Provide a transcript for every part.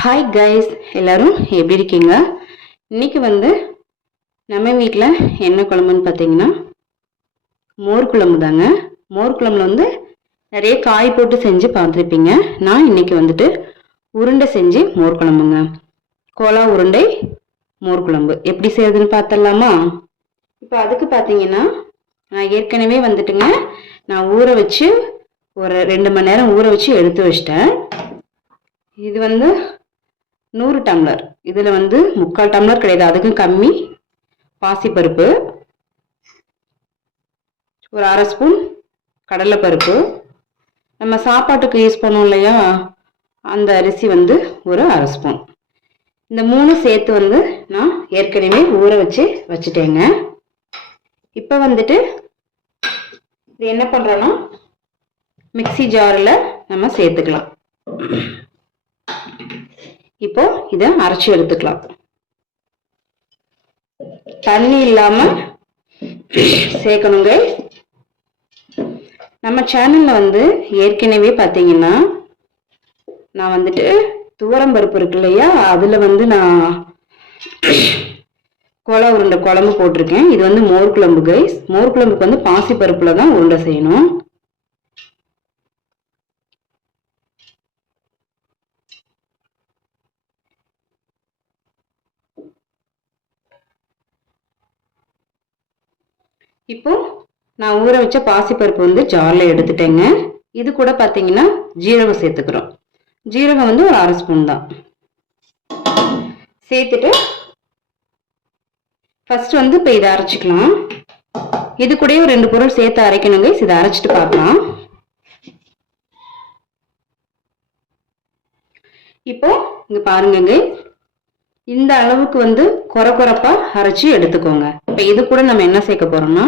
Hi guys எல்லாரும் எப்படி இருக்கீங்க? இன்னைக்கு வந்து நம்ம வீட்டில் என்ன குழம்புன்னு பார்த்தீங்கன்னா மோர் குழம்பு தாங்க. மோர் குழம்புல வந்து நிறைய காய் போட்டு செஞ்சு பார்த்துருப்பீங்க. நான் இன்னைக்கு வந்துட்டு உருண்டை செஞ்சு மோர் குழம்புங்க. கோலா உருண்டை மோர் குழம்பு. எப்படி செய்யறதுன்னு பார்த்துடலாமா இப்போ அதுக்கு பார்த்தீங்கன்னா நான் ஏற்கனவே வந்துட்டுங்க நான் ஊற வச்சு ஒரு ரெண்டு மணி நேரம் ஊற வச்சு எடுத்து வச்சிட்டேன். இது வந்து நூறு டம்ளர். இதில் வந்து முக்கால் டம்ளர் கிடையாது. அதுக்கும் கம்மி. பாசிப்பருப்பு ஒரு அரை ஸ்பூன் கடலைப்பருப்பு நம்ம சாப்பாட்டுக்கு யூஸ் பண்ணோம் இல்லையா? அந்த அரிசி வந்து ஒரு அரை ஸ்பூன். இந்த மூணு சேர்த்து வந்து நான் ஏற்கனவே ஊற வச்சு வச்சுட்டேங்க. இப்போ வந்துட்டு இது என்ன பண்ணுறோன்னா மிக்ஸி ஜாரில் நம்ம சேர்த்துக்கலாம். இப்போ இதை அரைச்சி எடுத்துக்கலாம். தண்ணி இல்லாம சேர்க்கணுங்க. நம்ம சேனல்ல வந்து ஏற்கனவே பாத்தீங்கன்னா நான் வந்துட்டு துவரம் பருப்பு இருக்கு இல்லையா? அதுல வந்து நான் கொலை உருண்டை குழம்பு போட்டிருக்கேன். இது வந்து மோர் குழம்பு கைஸ் மோர் குழம்புக்கு வந்து பாசி பருப்புல தான் உருண்டை செய்யணும். இப்போ நான் ஊற வச்ச பாசிப்பருப்பு வந்து ஜாரில் எடுத்துட்டேங்க. இது கூட பார்த்தீங்கன்னா ஜீரகம் சேர்த்துக்கிறோம். ஜீரகம் வந்து ஒரு அரை ஸ்பூன் தான். சேர்த்துட்டு ஃபர்ஸ்ட் வந்து இப்போ இதை அரைச்சிக்கலாம். இது கூடயே ஒரு ரெண்டு பொருள் சேர்த்து அரைக்கணுங்க. இதை அரைச்சிட்டு பார்க்கலாம். இப்போ இங்கே பாருங்கங்க. இந்த அளவுக்கு வந்து குறை குறைப்பா அரைச்சி எடுத்துக்கோங்க. இப்போ இது கூட நம்ம என்ன சேர்க்க போறோம்னா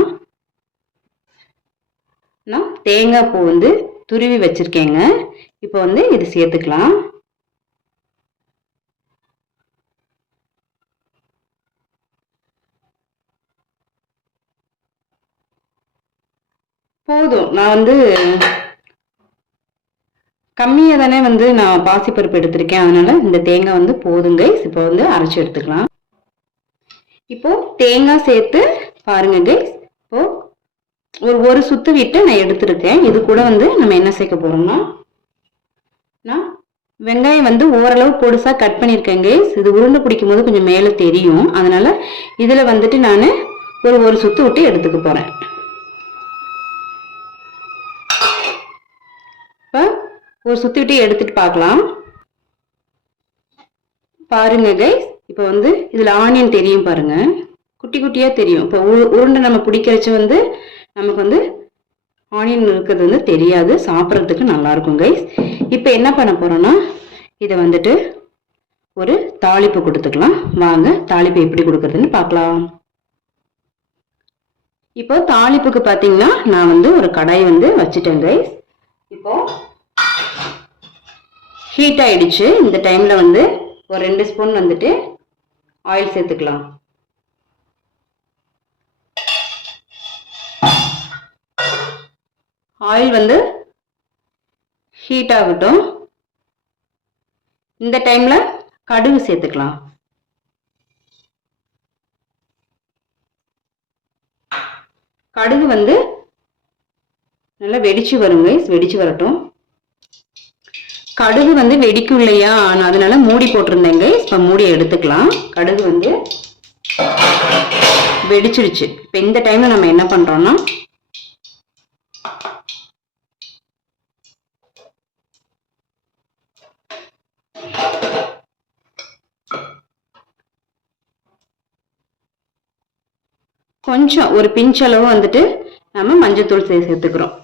நான் தேங்காய் பூ வந்து துருவி வச்சிருக்கேங்க. இப்போ வந்து இது சேர்த்துக்கலாம். போதும். நான் வந்து கம்மியாக தானே வந்து நான் பாசிப்பருப்பு எடுத்திருக்கேன். அதனால இந்த தேங்காய் வந்து போதுங்க இப்போ வந்து அரைச்சி எடுத்துக்கலாம். இப்போ தேங்காய் சேர்த்து பாருங்க கைஸ் இப்போ ஒரு ஒரு சுத்து விட்டு நான் எடுத்திருக்கேன். இது கூட வந்து நம்ம என்ன சேர்க்க போறோம்னா நான் வெங்காயம் வந்து ஓரளவு பொடுசா கட் பண்ணியிருக்கேன் கைஸ் இது உருண்டை பிடிக்கும் போது கொஞ்சம் மேலே தெரியும். அதனால இதுல வந்துட்டு நான் ஒரு ஒரு சுத்து விட்டு எடுத்துக்க போறேன். இப்போ ஒரு சுத்தி விட்டு எடுத்துட்டு பார்க்கலாம். பாருங்க கைஸ் இப்போ வந்து இதில் ஆனியன் தெரியும் பாருங்க. குட்டி குட்டியாக தெரியும். இப்போ உருண்டை நம்ம பிடிக்கிறச்சு வந்து நமக்கு வந்து ஆனியன் இருக்கிறது வந்து தெரியாது. சாப்பிட்றதுக்கு நல்லாயிருக்கும் கைஸ் இப்போ என்ன பண்ண போகிறோன்னா இதை வந்துட்டு ஒரு தாளிப்பு கொடுத்துக்கலாம். வாங்க தாளிப்பு எப்படி கொடுக்குறதுன்னு பார்க்கலாம். இப்போ தாளிப்புக்கு பார்த்தீங்கன்னா நான் வந்து ஒரு கடாய் வந்து வச்சுட்டேன் கைஸ் இப்போ ஹீட் ஆயிடுச்சு. இந்த டைமில் வந்து ஒரு ரெண்டு ஸ்பூன் வந்துட்டு ஆயில் சேர்த்துக்கலாம். ஆயில் வந்து ஹீட் ஆகட்டும். இந்த டைம்ல கடுகு சேர்த்துக்கலாம். கடுகு வந்து நல்லா வெடிச்சு வருங்க வெடிச்சு வரட்டும். கடுகு வந்து வெடிக்கும் இல்லையா நான் அதனால மூடி போட்டிருந்தேங்க. இப்போ மூடி எடுத்துக்கலாம். கடுகு வந்து வெடிச்சிடுச்சு. இப்போ இந்த டைம்ல நம்ம என்ன பண்றோம்னா கொஞ்சம் ஒரு பிஞ்ச் அளவு வந்துட்டு நம்ம மஞ்சத்தூள் தூள் சேர்த்துக்கிறோம்.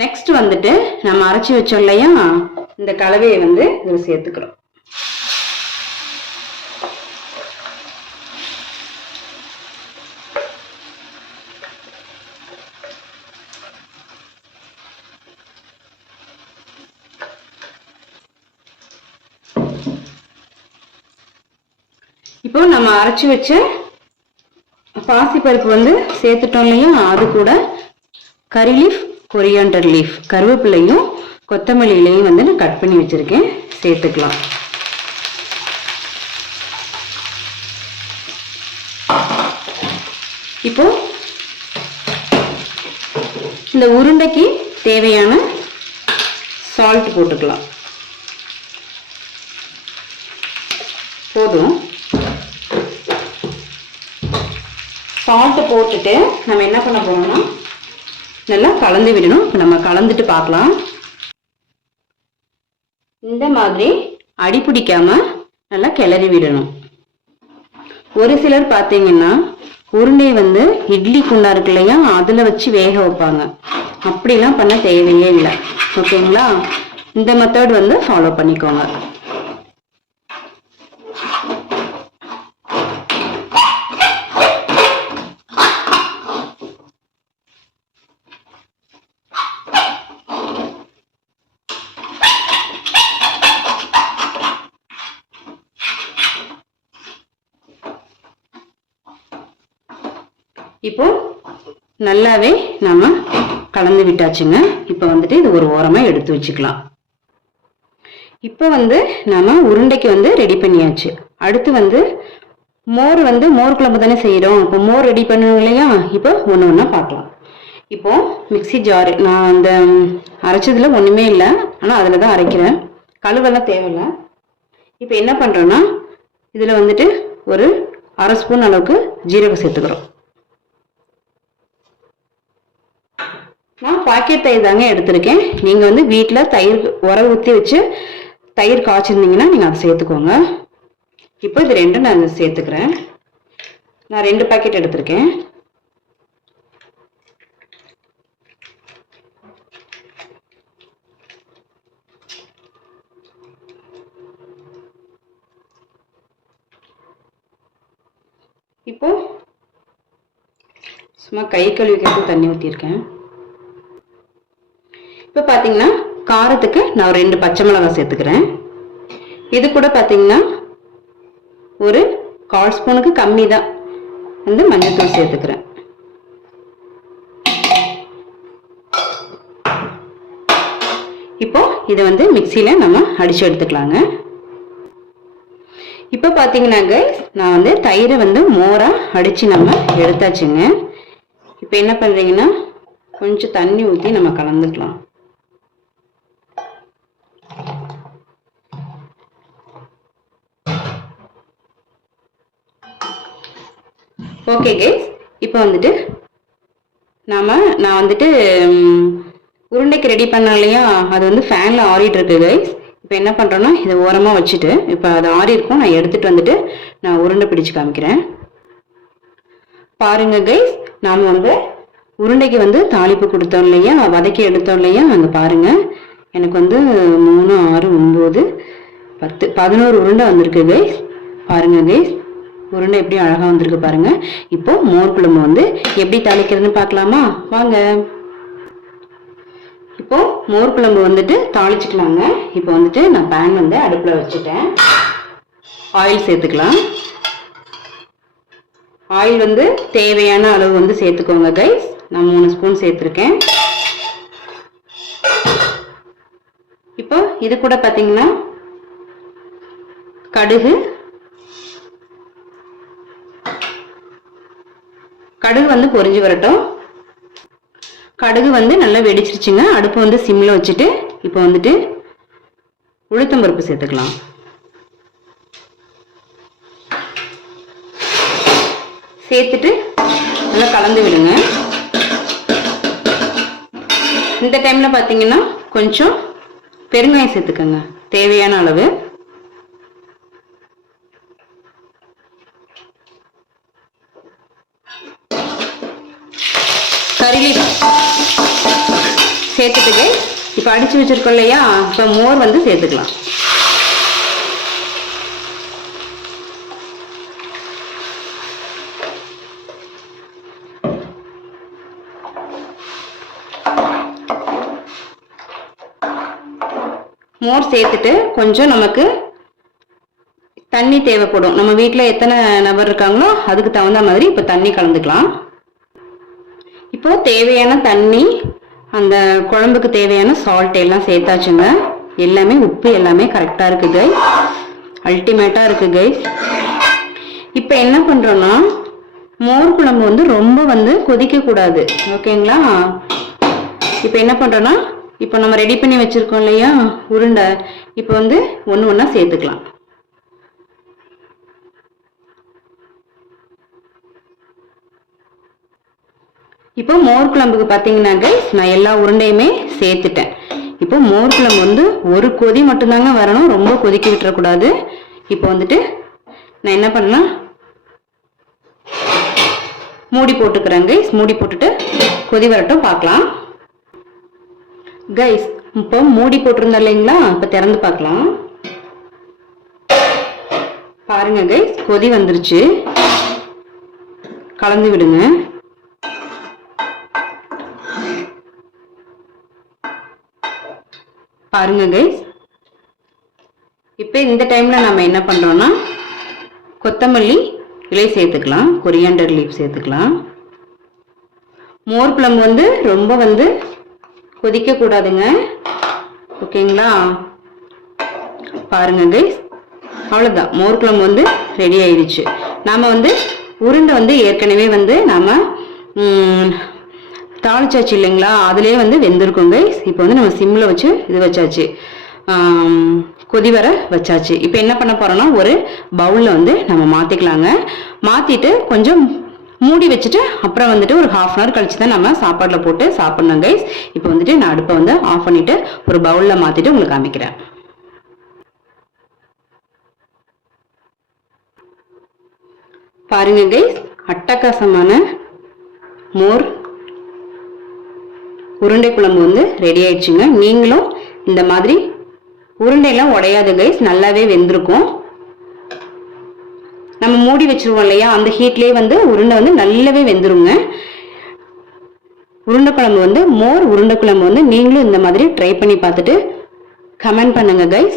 நெக்ஸ்ட் வந்துட்டு நம்ம அரைச்சி வச்சோம் இல்லையா? இந்த கலவையை வந்து இதில் சேர்த்துக்கிறோம். இப்போ நம்ம அரைச்சி வச்ச பாசிப்பருப்பு வந்து சேர்த்துட்டோம் இல்லையா? அது கூட கறி லீஃப் கொரியாண்டர் லீஃப் கருவேப்பிலையும் கொத்தமல்லி இலையும் வந்து நான் கட் பண்ணி வச்சுருக்கேன். சேர்த்துக்கலாம். இப்போ இந்த உருண்டைக்கு தேவையான சால்ட் போட்டுக்கலாம். போதும். சால்ட்டு போட்டுட்டு நம்ம என்ன பண்ண போகணும்னா நல்லா கலந்து விடணும். இப்ப நம்ம கலந்துட்டு பார்க்கலாம். இந்த மாதிரி அடி பிடிக்காம நல்லா கிளறி விடணும். ஒரு சிலர் பார்த்தீங்கன்னா உருண்டை வந்து இட்லி குண்டா இருக்கு இல்லையா அதுல வச்சு வேக வைப்பாங்க. அப்படிலாம் பண்ண தேவையே இல்லை. ஓகேங்களா? இந்த மெத்தட் வந்து ஃபாலோ பண்ணிக்கோங்க. இப்போ நல்லாவே நம்ம கலந்து விட்டாச்சுங்க. இப்போ வந்துட்டு இது ஒரு ஓரமாக எடுத்து வச்சுக்கலாம். இப்போ வந்து நம்ம உருண்டைக்கு வந்து ரெடி பண்ணியாச்சு. அடுத்து வந்து மோர் வந்து மோர் குழம்பு தானே செய்கிறோம் இப்போ மோர் ரெடி பண்ணணும் இல்லையா? இப்போ ஒன்று ஒன்றா பார்க்கலாம். இப்போ மிக்ஸி ஜாரு நான் அந்த அரைச்சதில் அரைச்சதுல ஒன்றுமே இல்லை. ஆனால் அதில் தான் அரைக்கிறேன். கழுவெல்லாம் தேவையில்லை. இப்போ என்ன பண்ணுறோன்னா இதில் வந்துட்டு ஒரு அரை ஸ்பூன் அளவுக்கு ஜீரகம் சேர்த்துக்கிறோம். நான் பாக்கெட் தயிர் தாங்க எடுத்திருக்கேன். நீங்கள் வந்து வீட்டில் தயிர் உர ஊற்றி வச்சு தயிர் காய்ச்சிருந்தீங்கன்னா நீங்கள் அதை சேர்த்துக்கோங்க. இப்போ இது ரெண்டும் நான் சேர்த்துக்கிறேன். நான் ரெண்டு பாக்கெட் எடுத்திருக்கேன். இப்போ சும்மா கை கழுவிக்கிறது தண்ணி ஊற்றிருக்கேன் பார்த்தீங்கன்னா காரத்துக்கு நான் ரெண்டு பச்சை மிளகாய் சேர்த்துக்கிறேன். இது கூட பார்த்தீங்கன்னா ஒரு கால் ஸ்பூனுக்கு கம்மி தான். வந்து மஞ்சள்தூள் சேர்த்துக்கிறேன். இப்போ இதை வந்து மிக்சியில் நம்ம அடித்து எடுத்துக்கலாங்க. இப்போ பார்த்தீங்கன்னா நான் வந்து தயிரை வந்து மோராக அடித்து நம்ம எடுத்தாச்சுங்க. இப்போ என்ன பண்ணுறீங்கன்னா கொஞ்சம் தண்ணி ஊற்றி நம்ம கலந்துக்கலாம். ஓகே கைஸ் இப்போ வந்துட்டு நாம நான் வந்துட்டு உருண்டைக்கு ரெடி பண்ணோம் இல்லையா? அது வந்து ஃபேனில் ஆறிட்டு இருக்கு கைஸ் இப்போ என்ன பண்ணுறோன்னா இதை ஓரமாக வச்சுட்டு இப்போ அது ஆறி இருக்கும். நான் எடுத்துட்டு வந்துட்டு நான் உருண்டை பிடிச்சு காமிக்கிறேன். பாருங்க கைஸ் நாம் வந்து உருண்டைக்கு வந்து தாளிப்பு கொடுத்தோம் இல்லையா? வதக்கி எடுத்தோம் இல்லையா? அங்கே பாருங்க. எனக்கு வந்து மூணு ஆறு ஒம்பது பத்து பதினோரு உருண்டை வந்திருக்கு கைஸ் பாருங்க கைஸ் உருண்டை எப்படி அழகாக வந்திருக்கு பாருங்க. இப்போ மோர் குழம்பு வந்து எப்படி தாளிக்கிறதுன்னு பார்க்கலாமா? வாங்க. இப்போ மோர் குழம்பு வந்துட்டு தாளிச்சுக்கலாங்க. இப்போ வந்துட்டு நான் பேன் வந்து அடுப்பில் வச்சுட்டேன். ஆயில் சேர்த்துக்கலாம். ஆயில் வந்து தேவையான அளவு வந்து சேர்த்துக்கோங்க கைஸ் நான் மூணு ஸ்பூன் சேர்த்துருக்கேன். இப்போ இது கூட பார்த்தீங்கன்னா கடுகு கடுகு வந்து பொரிஞ்சு வரட்டும். கடுகு வந்து நல்லா வெடிச்சிருச்சுங்க. அடுப்பு வந்து சிம்மில் வச்சுட்டு இப்போ வந்துட்டு உளுத்தம்பருப்பு சேர்த்துக்கலாம். சேர்த்துட்டு நல்லா கலந்து விடுங்க. இந்த டைமில் பார்த்தீங்கன்னா கொஞ்சம் பெருங்காயம் சேர்த்துக்கோங்க. தேவையான அளவு. கறிலி சேர்த்துட்டு இப்போ அடித்து வச்சிருக்கோம் இல்லையா? இப்போ மோர் வந்து சேர்த்துக்கலாம். மோர் சேர்த்துட்டு கொஞ்சம் நமக்கு தண்ணி தேவைப்படும். நம்ம வீட்டில் எத்தனை நபர் இருக்காங்களோ அதுக்கு தகுந்த மாதிரி இப்போ தண்ணி கலந்துக்கலாம். இப்போ தேவையான தண்ணி அந்த குழம்புக்கு தேவையான சால்ட் எல்லாம் சேர்த்தாச்சுங்க. எல்லாமே உப்பு எல்லாமே கரெக்டாக இருக்குது கைஸ் அல்டிமேட்டாக இருக்குது கைஸ் இப்போ என்ன பண்ணுறோன்னா மோர் குழம்பு வந்து ரொம்ப வந்து கொதிக்கக்கூடாது ஓகேங்களா இப்போ என்ன பண்ணுறோன்னா இப்போ நம்ம ரெடி பண்ணி வச்சுருக்கோம் இல்லையா? உருண்டை. இப்போ வந்து ஒன்று ஒன்றா சேர்த்துக்கலாம். இப்போ மோர் குழம்புக்கு பார்த்தீங்கன்னா கைஸ் நான் எல்லா உருண்டையுமே சேர்த்துட்டேன். இப்போ மோர் குழம்பு வந்து ஒரு கொதி மட்டும்தாங்க வரணும். ரொம்ப கொதிக்க விட்டுறக்கூடாது. இப்போ வந்துட்டு நான் என்ன பண்ணலாம் மூடி போட்டுக்கிறேன் கைஸ் மூடி போட்டுட்டு கொதி வரட்டும் பார்க்கலாம். கைஸ் இப்போ மூடி போட்டிருந்தோம் இல்லைங்களா? இப்போ திறந்து பார்க்கலாம். பாருங்க கைஸ் கொதி வந்துருச்சு. கலந்து விடுங்க. பாருங்க கைஸ் இப்போ இந்த டைம்ல நம்ம என்ன பண்ணுறோன்னா கொத்தமல்லி இலை சேர்த்துக்கலாம் கொரியாண்டர் லீஃப் சேர்த்துக்கலாம். மோர் குழம்பு வந்து ரொம்ப வந்து கொதிக்க கூடாதுங்க ஓகேங்களா பாருங்க கைஸ் அவ்வளோதான் மோர் குழம்பு வந்து ரெடி ஆயிடுச்சு. நாம் வந்து உருண்டை வந்து ஏற்கனவே வந்து நாம் தாளிச்சாச்சு இல்லைங்களா? அதுலேயே வந்து வெந்திருக்கும் கைஸ் இப்போ வந்து நம்ம சிம்மில் வச்சு இது வச்சாச்சு. கொதி வர வச்சாச்சு. இப்போ என்ன பண்ண போகிறோம்னா ஒரு பவுலில் வந்து நம்ம மாற்றிக்கலாங்க மாற்றிட்டு கொஞ்சம் மூடி வச்சுட்டு அப்புறம் வந்துட்டு ஒரு ஹாஃப் அன் ஹவர் கழிச்சு தான் நம்ம சாப்பாட்டில் போட்டு சாப்பிட்ணும் கைஸ் இப்போ வந்துட்டு நான் அடுப்பை வந்து ஆஃப் பண்ணிவிட்டு ஒரு பவுலில் மாற்றிட்டு உங்களுக்கு காமிக்கிறேன். பாருங்க கைஸ் அட்டகாசமான மோர் உருண்டை குழம்பு வந்து ரெடி ஆயிடுச்சுங்க. நீங்களும் இந்த மாதிரி உருண்டையெல்லாம் உடையாது கைஸ் நல்லாவே வெந்திருக்கும். நம்ம மூடி வச்சிருவோம் இல்லையா? அந்த ஹீட்லேயே வந்து உருண்டை வந்து நல்லாவே வெந்துருங்க. உருண்டை குழம்பு வந்து மோர் உருண்டை குழம்பு வந்து நீங்களும் இந்த மாதிரி ட்ரை பண்ணி பார்த்துட்டு கமெண்ட் பண்ணுங்க கைஸ்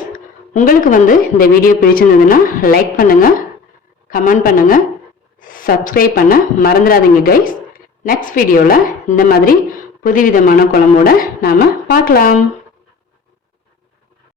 உங்களுக்கு வந்து இந்த வீடியோ பிடிச்சிருந்ததுன்னா லைக் பண்ணுங்க கமெண்ட் பண்ணுங்க சப்ஸ்கிரைப் பண்ண மறந்துடாதீங்க கைஸ் நெக்ஸ்ட் வீடியோவில் இந்த மாதிரி புதுவிதமான குழம்போட நாம் பார்க்கலாம்.